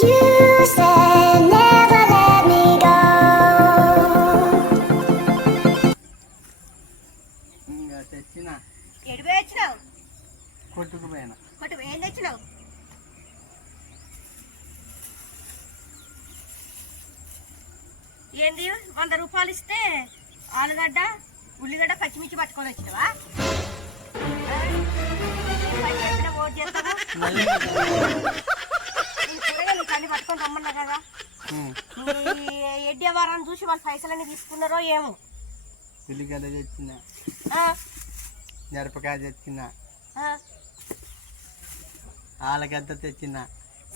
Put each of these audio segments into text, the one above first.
You said never let me go. ఇంకా తెచ్చిన ఎడిపోయి వచ్చినావు కొట్టుకుపోయినా. కొట్టు ఏం తెచ్చినావు? ఏంది 100 రూపాయలు ఇస్తే ఆలుగడ్డ ఉల్లిగడ్డ పచ్చిమిర్చి పట్టుకొని వచ్చినావా? ఓటు చేస్తావు అన్ని పట్టుకొని రమ్మన్నా కదా. ఎడ్డి వారాన్ని చూసి వాళ్ళు పైసలన్నీ తీసుకున్నారో ఏమో. ఉల్లిగడ్డ తెచ్చిన, మిరపకాయ తెచ్చిన, ఆలుగడ్డ తెచ్చిన.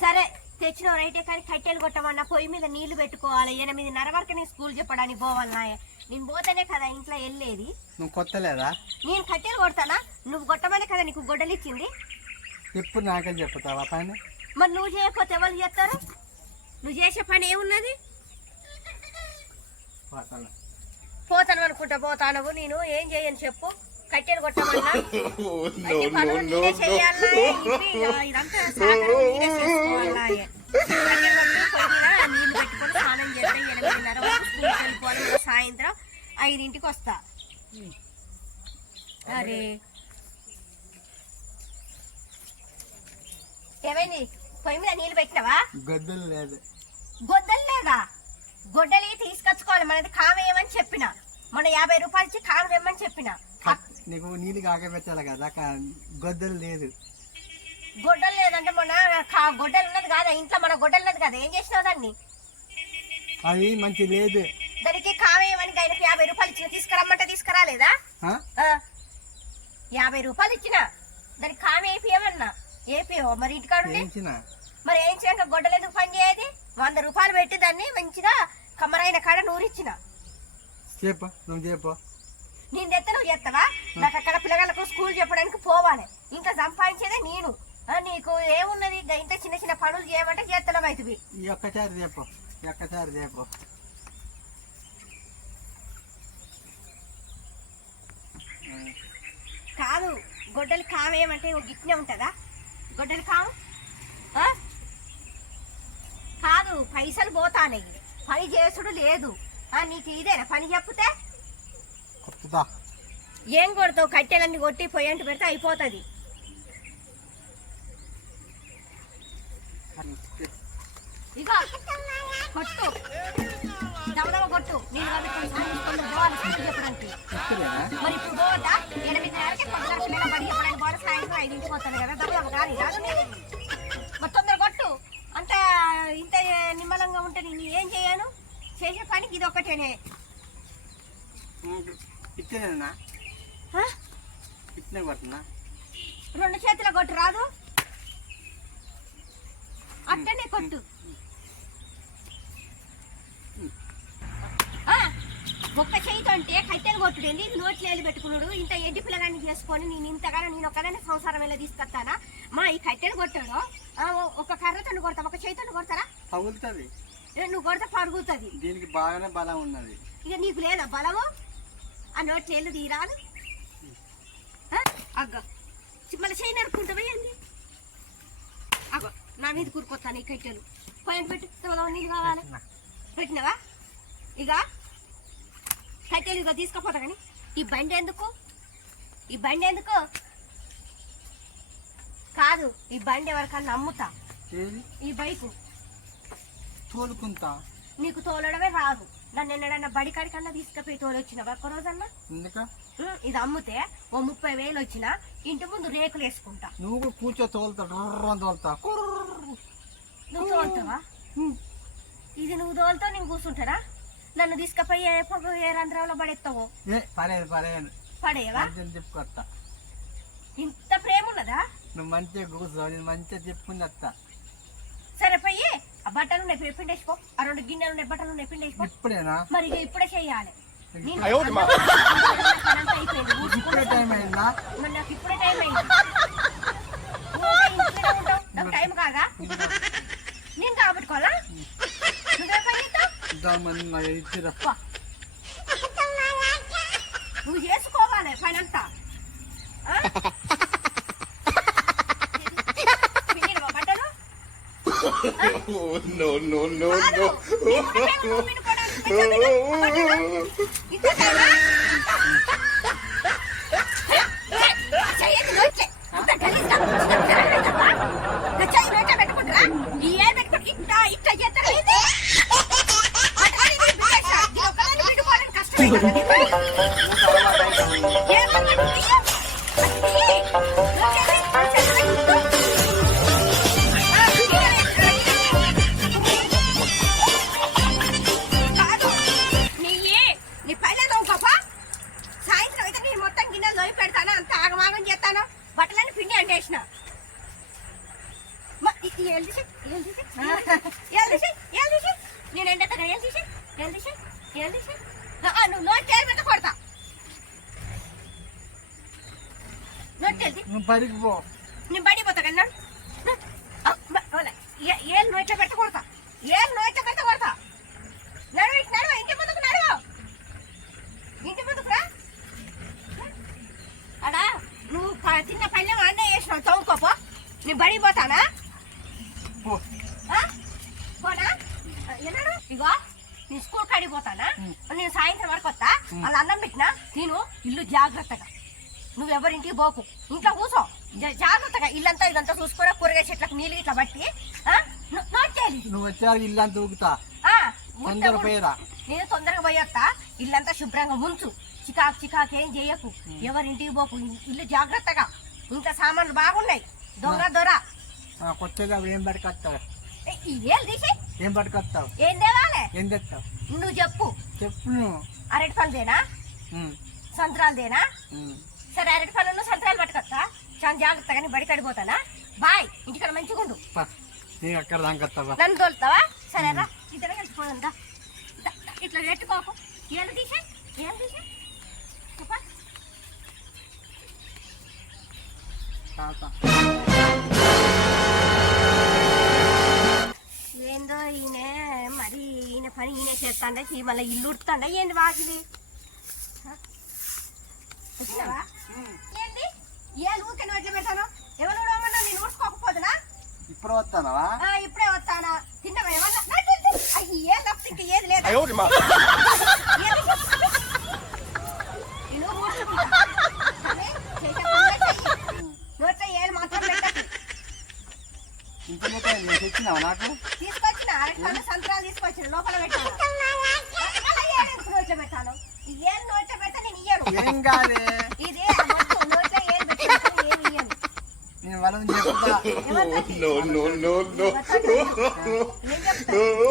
సరే తెచ్చినావు రైటే, కానీ కట్టెలు కొట్టమన్నా పొయ్యి మీద నీళ్లు పెట్టుకోవాలి. 8:30 వరకు నేను స్కూల్ చెప్పడానికి పోవాలన్నా. నేను పోతేనే కదా ఇంట్లో వెళ్ళేది. నువ్వు కొత్తలేదా? నేను కట్టెలు కొడతానా? నువ్వు కొట్టమనే కదా నీకు గొడ్డలు ఇచ్చింది. ఎప్పుడు నాకే చెప్తావా పని? మరి నువ్వు చేయకపోతే ఎవరు చేస్తారు? నువ్వు చేసే పని ఏమున్నది? పోతాను అనుకుంటా పోతాను. నేను ఏం చేయను చెప్పు. కట్టెలు కొట్టమన్నా నేనే చేయాలా? ఇదంతా నేనే చేసుకోవాలా? నీళ్లు పెట్టుకొని స్నానం చేస్తే 8:30 వరకు స్కూల్కి వెళ్ళిపోవాలి. సాయంత్రం 5ంటికి వస్తా. అరే ఏమైంది? పొయ్యి మీద నీళ్ళు పెట్టినావా? గొడ్డలు లేదు. గొడ్డలు లేదా? గొడ్డలి తీసుకొచ్చుకోవాలి. మనది కావేయమని చెప్పిన. మన 50 రూపాయలు ఇచ్చి కావేయమని చెప్పిన. నీకు నీళ్ళు కాగబెట్టాలి కదా, గొడ్డలు లేదు. గొడ్డలు లేదంటే మొన్న గొడ్డలు ఉన్నది కాదా ఇంట్లో? మన గొడ్డలు ఉన్నది కదా, ఏం చేసినావు దాన్ని? అది మంచి లేదు. దానికి కావేయమని ఆయనకి 50 రూపాయలు ఇచ్చిన. తీసుకురమ్మంటే తీసుకురాలేదా? 50 రూపాయలు ఇచ్చిన దానికి కామె వేపియమన్నా. ఏపీఓ మరి ఇంటికాడు మరి ఏం చేయక గొడ్డలు ఎందుకు పని చేయది? 100 రూపాయలు పెట్టి దాన్ని మంచిగా కమ్మరైన కాడ నూరిచ్చిన. నేను తెత్త నువ్వు చేస్తావా? నాకు అక్కడ పిల్లగాళ్ళకు స్కూల్ చెప్పడానికి పోవాలి. ఇంకా సంపాదించేదే నేను. నీకు ఏమున్నది? ఇంత చిన్న చిన్న పనులు చేయమంటే చేస్తున్నావు. అవుతుంది కాదు. గొడ్డలు కావేయమంటే గిట్నే ఉంటుందా? గొడ్డలు కావు కాదు. పైసలు పోతానే, పని చేసుడు లేదు. నీకు ఇదేనా పని? చెప్తే ఏం కొడతావు? కట్టెలన్నీ కొట్టి పొయ్యంటి పెడితే అయిపోతుంది. ఇక కొట్టు, దమదమ కొట్టు. నేను చెప్పడానికి మరి ఇప్పుడు పోవద్దా? 8:30 పిల్లల పడి చెప్పడానికి పోవాలి. సాయంత్రం 5ంటికి పోతాను కదా. దమదమ కానీ రాదు. మరి తొందర కొట్టు. అంత ఇంత నిమ్మలంగా ఉంటే నేను ఏం చేయను? చేసే పనికి ఇది ఒక్కటేనే. రెండు చేతుల కొట్టు రాదు? అట్టనే కొట్టు. ఒక్క చేయితో అంటే కట్టెలు కొట్టుడండి. నోట్లు వేలు పెట్టుకున్నాడు. ఇంత ఎడ్డి పిల్లగాన్ని చేసుకొని నేను ఇంతగానో నేను ఒక్కదాన్ని సంసారం ఎలా తీసుకొస్తానా? మా ఈ కట్టెలు కొట్టాడు. ఒక కర్రతో కొడతా, ఒక చేయితో కొడతారా? పగులుతుంది. నువ్వు కొడితే పరుగుతుంది. దీనికి బాగానే బలం ఉన్నది. ఇక నీకు లేదా బలము? ఆ నోట్లు వేలు తీరాదు. అగ్గ మళ్ళీ చేయి నరుక్కుంటావా ఏంది? అగ్గ నా మీద కూరుకొస్తాను. ఈ కట్టెలు పోయిన పెట్టి నీళ్ళు కావాలి. పెట్టినావా? ఇక కట్టెలు ఇక తీసుకుపోతా. కానీ ఈ బండి ఎందుకు? ఈ బండి ఎందుకు కాదు? ఈ బండి ఎవరికన్నా అమ్ముతా. ఈ బైకు తోలుకుంటా. నీకు తోలడమే రాదు. నన్ను ఎన్నడన్నా బడికాడికన్నా తీసుకుపోయి తోలొచ్చినావా ఒక్క రోజన్నా? ఇది అమ్ముతే ఓ 30,000 వచ్చినా ఇంటి ముందు రేకులు వేసుకుంటా. నువ్వు కూర్చో తోలుతా. నువ్వు తోలుతావా? ఇది నువ్వు తోలుతావు, నేను కూర్చుంటారా? నన్ను తీసుకుపోయి ఏ రంధ్రంలో పడేస్తావు? పడేవా? ఇంత ప్రేమ ఉన్నదా? నువ్వు మంచిగా కూర్చో, నేను మంచిగా చెప్పుకుని వస్తా. సరే పోయి ఆ బట్టలు ఉన్నాయి పిండేసుకో. ఆ 2 గిన్నెలు ఉన్నాయి, బట్టలు ఉన్నాయి పిండేసుకో. ఇప్పుడేనా? మరి ఇప్పుడే చెయ్యాలి. ఇప్పుడే టైం అయిందా? మరి నాకు ఇప్పుడే టైం అయింది. నాకు టైం కాదా? నేను కాబట్టుకోవాలా? నువ్వేం పని చేస్తావు? నువ్వు చేసుకోవాలి పని అంతా. బట్టలు No, no, no, కాదు. no. నువ్వు పిండుకోవడానికి ఇంత కాదా? చెయ్యొద్దు, నోట్ చెయ్. ఇంత గలీజ్గా, నా చెయ్యి నోట్లో పెట్టుకుంటారా? ఈ ఏలు పెట్టుకుని ఇట్ట చేస్తారా ఏంది? అట్లానే నేను పిండేస్తా. ఇది ఒక్కదాన్ని పిండుకోవడానికి కష్టమే కదా నీకు? ఏమన్నా తీయ. తీయ. నోట్ చేసి, చేతులు ఇట్టు. కాదు. నీ పైన నవ్వుకోపా. సాయంత్రం అయితే నేను మొత్తం గిన్నెలు నొయ్యి పెడతాను, అంత ఆగమాగం చేస్తాను. బట్టలన్నీ పిండి అంటేసిన నేను ఎండతా నువ్వు నోట్ చేయాలి పెద్ద కొడతా. నోట్ చేసి నువ్వు పరికి పో. నేను బయటికి పోతా కదా ఏళ్ళు నోట్లో పెట్ట కొడతా. ఏళ్ళు నోట్లో పెట్ట కొడతా. నడువు ఇటు నడువు, ఇంటి ముందుకు నడువు. ఇంటి ముందుకు రా. అడా నువ్వు చిన్న పల్లెం అన్నీ వేసినావు, చదువుకోపో. నేను బడికి పోతానా? పో. పోనా? ఎన్నాడు? ఇగో నేను స్కూల్ కాడికి పోతానా? నేను సాయంత్రం వరకు వస్తా. అలా అన్నం పెట్టినా తిను. ఇల్లు జాగ్రత్తగా, నువ్వు ఎవరింటికి పోకు, ఇంట్లో కూర్చో. జాగ్రత్తగా ఇల్లంతా ఇదంతా చూసుకోరా. కూరగాయ చెట్లకు నీళ్ళు ఇట్లా బట్టి నోట్ చేయాలి. నువ్వు వచ్చాక ఇల్లు అంతా ఊగుతా. తొందర పోయేరా. నేను తొందరగా పోయేస్తా. ఇల్లంతా శుభ్రంగా ఉంచు. చికాకు ఏం చేయకు. ఎవరింటికి పోకు. ఇల్లు జాగ్రత్తగా. ఇంకా సామాన్లు బాగున్నాయి. దొంగ దొర కొత్తగా ఏం పట్టుకొస్తావు? ఇదేం తీసి ఏం పట్టుకొస్తావు? ఏం తేవాలే? ఏం తెస్తావు? నువ్వు చెప్పు. చెప్పు నువ్వు. అరటి పళ్ళదేనా? సంత్రాలదేనా? సరే, అరటి పళ్ళు సంత్రాలు పట్టుకొస్తా. చాలా జాగ్రత్తగా నీ బడి కడిపోతానా? బాయ్. ఇంటికాడ మంచిగా ఉండు. నీకు అక్కడ దాకొస్తావా? నన్ను తోలుతావా? సరేరా, ఇద్దరు కలిసిపోదా. ఇట్లా పెట్టుకోకు. ఏళ్ళు తీసే చెప్పా. ఏందో ఈయన మరి ఈయన పని ఈయన చేస్తాండే. మళ్ళీ ఇల్లు ఉడుతాండే ఏంది వాకిలి? వచ్చినావా? ఏంది ఏళ్ళు ఊరికే నోట్లో పెట్టాను. ఎవరు ఉడవమన్నా నేను ఊడ్చుకోకపోతున్నా? ఇప్పుడు వస్తానవా? ఇప్పుడే వస్తానా? తిన్నావా ఏమన్నా? ఏ తప్ప ఇంకా ఏది లేదా? నోట్లో ఏళ్ళు మాత్రం పెట్టకు. ఇంట్లో తెచ్చినావా నాకు? తీసుకొచ్చిన అరటి పళ్ళు సంత్రాలు తీసుకొచ్చిన లోపల పెట్టాను. నోట్లో పెట్టాను. ఏం నోట్లో పెడతా నేను ఇయ్యను. ఏం కాదే, ఇదే నోట్లో ఏం పెట్టాను ఏమి ఇయ్యను. నేను వాళ్ళని చెప్తా. No, no, no, no. నేను చెప్తాను.